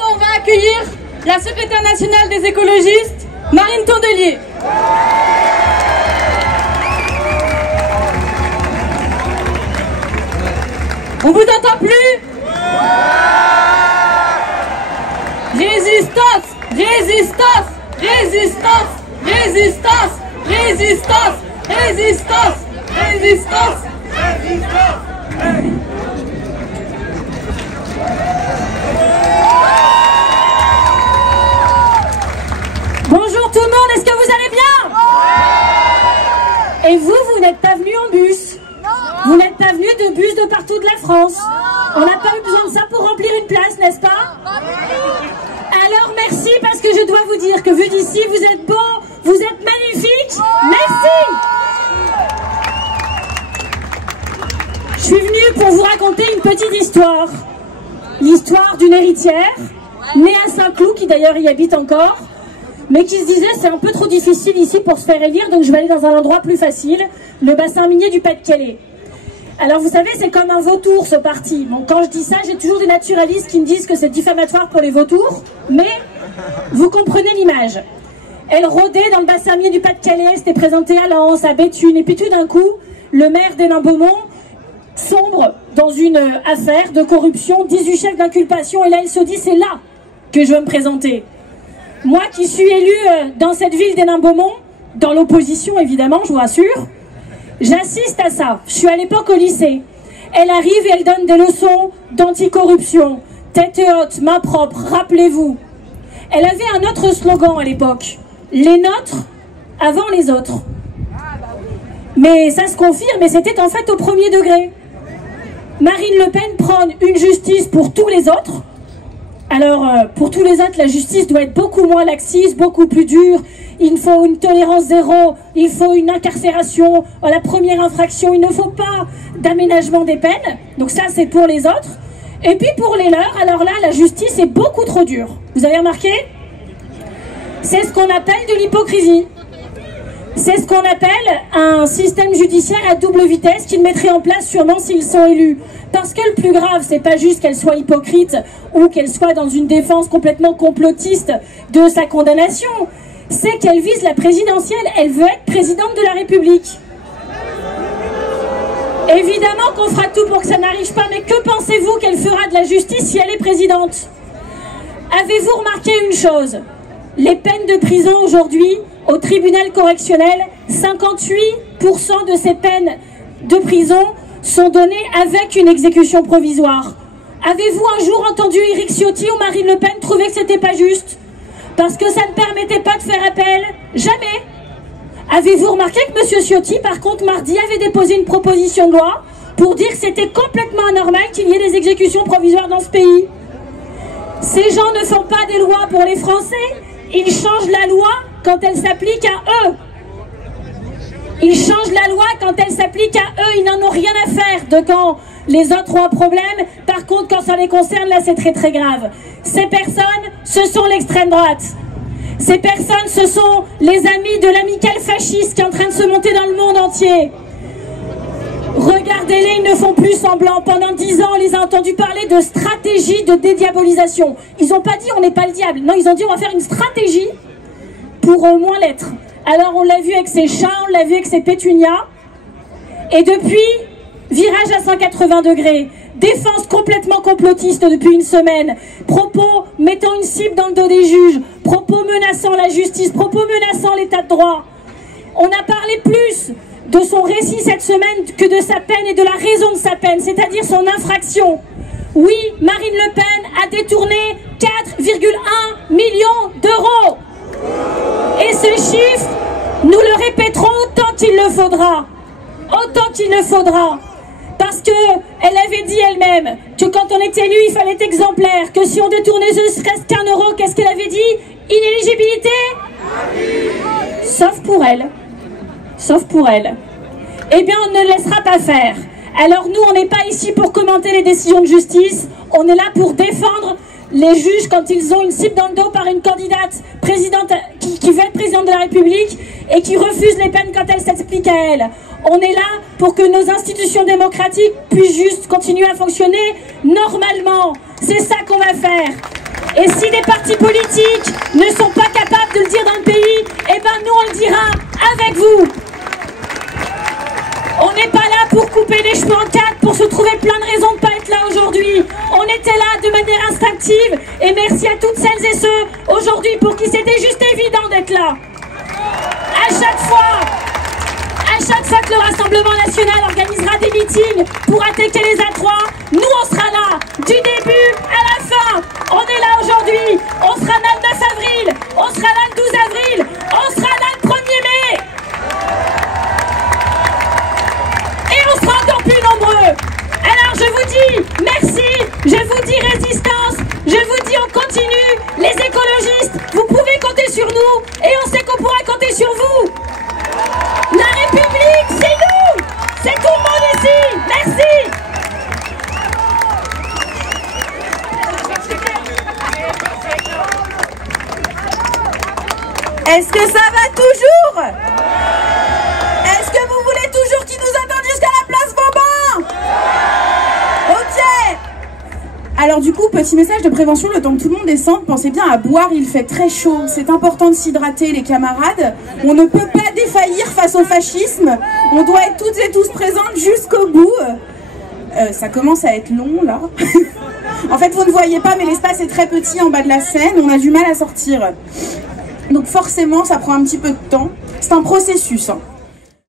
Maintenant, on va accueillir la secrétaire nationale des écologistes, Marine Tondelier. On vous entend plus? Résistance, résistance, résistance, résistance, résistance, résistance, résistance, résistance. Bonjour tout le monde, est-ce que vous allez bien? Et vous n'êtes pas venus en bus? Vous n'êtes pas venus de bus de partout de la France? On n'a pas eu besoin de ça pour remplir une place, n'est-ce pas? Alors merci, parce que je dois vous dire que vu d'ici, vous êtes beaux, vous êtes magnifiques. Merci. Je suis venue pour vous raconter une petite histoire. L'histoire d'une héritière, née à Saint-Cloud, qui d'ailleurs y habite encore, mais qui se disait c'est un peu trop difficile ici pour se faire élire, donc je vais aller dans un endroit plus facile, le bassin minier du Pas-de-Calais. Alors vous savez, c'est comme un vautour ce parti. Bon, quand je dis ça, j'ai toujours des naturalistes qui me disent que c'est diffamatoire pour les vautours, mais vous comprenez l'image. Elle rôdait dans le bassin minier du Pas-de-Calais, elle s'était présentée à Lens, à Béthune, et puis tout d'un coup, le maire d'Hénin-Beaumont sombre dans une affaire de corruption, 18 chefs d'inculpation, et là elle se dit c'est là que je veux me présenter. Moi qui suis élue dans cette ville d'Hénin-Beaumont, dans l'opposition évidemment, je vous rassure, j'assiste à ça. Je suis à l'époque au lycée. Elle arrive et elle donne des leçons d'anticorruption. Tête haute, main propre, rappelez-vous. Elle avait un autre slogan à l'époque. Les nôtres avant les autres. Mais ça se confirme, et c'était en fait au premier degré. Marine Le Pen prône une justice pour tous les autres. Alors, pour tous les autres, la justice doit être beaucoup moins laxiste, beaucoup plus dure. Il faut une tolérance zéro, il faut une incarcération à la première infraction. Il ne faut pas d'aménagement des peines. Donc ça, c'est pour les autres. Et puis pour les leurs, alors là, la justice est beaucoup trop dure. Vous avez remarqué? C'est ce qu'on appelle de l'hypocrisie. C'est ce qu'on appelle un système judiciaire à double vitesse qu'ils mettraient en place sûrement s'ils sont élus. Parce que le plus grave, c'est pas juste qu'elle soit hypocrite ou qu'elle soit dans une défense complètement complotiste de sa condamnation, c'est qu'elle vise la présidentielle. Elle veut être présidente de la République. Évidemment qu'on fera tout pour que ça n'arrive pas, mais que pensez-vous qu'elle fera de la justice si elle est présidente? Avez-vous remarqué une chose? Les peines de prison aujourd'hui, au tribunal correctionnel, 58% de ces peines de prison sont données avec une exécution provisoire. Avez-vous un jour entendu Éric Ciotti ou Marine Le Pen trouver que c'était pas juste? Parce que ça ne permettait pas de faire appel? Jamais. Avez-vous remarqué que M. Ciotti, par contre, mardi, avait déposé une proposition de loi pour dire que c'était complètement anormal qu'il y ait des exécutions provisoires dans ce pays? Ces gens ne font pas des lois pour les Français, ils changent la loi quand elle s'applique à eux. Ils changent la loi quand elle s'applique à eux, ils n'en ont rien à faire de quand les autres ont un problème. Par contre, quand ça les concerne, là c'est très très grave. Ces personnes, ce sont l'extrême droite. Ces personnes, ce sont les amis de l'amicale fasciste qui est en train de se monter dans le monde entier. Regardez-les, ils ne font plus semblant. Pendant 10 ans, on les a entendus parler de stratégie de dédiabolisation. Ils n'ont pas dit on n'est pas le diable. Non, ils ont dit on va faire une stratégie pour au moins l'être. Alors on l'a vu avec ces chats, on l'a vu avec ces pétunias. Et depuis, virage à 180 degrés. Défense complètement complotiste depuis une semaine. Propos mettant une cible dans le dos des juges. Propos menaçant la justice. Propos menaçant l'état de droit. On a parlé plus de son récit cette semaine que de sa peine et de la raison de sa peine, c'est-à-dire son infraction. Oui, Marine Le Pen a détourné 4,1 millions d'euros. Et ce chiffre, nous le répéterons autant qu'il le faudra. Autant qu'il le faudra. Parce qu'elle avait dit elle-même que quand on est élu, il fallait être exemplaire. Que si on détournait ne serait-ce qu'un euro, qu'est-ce qu'elle avait dit? Inéligibilité? Sauf pour elle. Sauf pour elle. Eh bien, on ne laissera pas faire. Alors nous, on n'est pas ici pour commenter les décisions de justice. On est là pour défendre les juges quand ils ont une cible dans le dos par une candidate présidente qui veut être présidente de la République et qui refuse les peines quand elles s'appliquent à elle. On est là pour que nos institutions démocratiques puissent juste continuer à fonctionner normalement. C'est ça qu'on va faire. Et si des partis politiques ne sont pas capables de le dire dans le pays, eh ben nous on le dira avec vous. On n'est pas là pour couper les cheveux en quatre, pour se trouver plein de raisons de ne pas être là aujourd'hui. On était là de manière instinctive et merci à toutes celles et ceux aujourd'hui pour qui c'était juste évident d'être là. À chaque fois que le Rassemblement National organisera des meetings pour attaquer les A3, nous on sera là, du début à la fin. On est là aujourd'hui, on sera là le 9 avril, on sera là le 12 avril, on sera là le 1er mai. Et on sera encore plus nombreux. Alors je vous dis merci, je vous dis résistance, je vous dis on continue. Les écologistes, vous pouvez compter sur nous et on sait qu'on pourra compter sur vous. La République, c'est nous, c'est tout le monde ici. Merci. Est-ce que ça va toujours? Est-ce que vous voulez toujours qu'ils nous attendent jusqu'à la place Vauban? Ok. Alors du coup, petit message de prévention, le temps que tout le monde descende, pensez bien à boire, il fait très chaud. C'est important de s'hydrater les camarades. On ne peut pas défaillir face au fascisme. On doit être toutes et tous présentes jusqu'au bout. Ça commence à être long là. En fait, vous ne voyez pas, mais l'espace est très petit en bas de la scène. On a du mal à sortir. Donc forcément, ça prend un petit peu de temps. C'est un processus. Hein.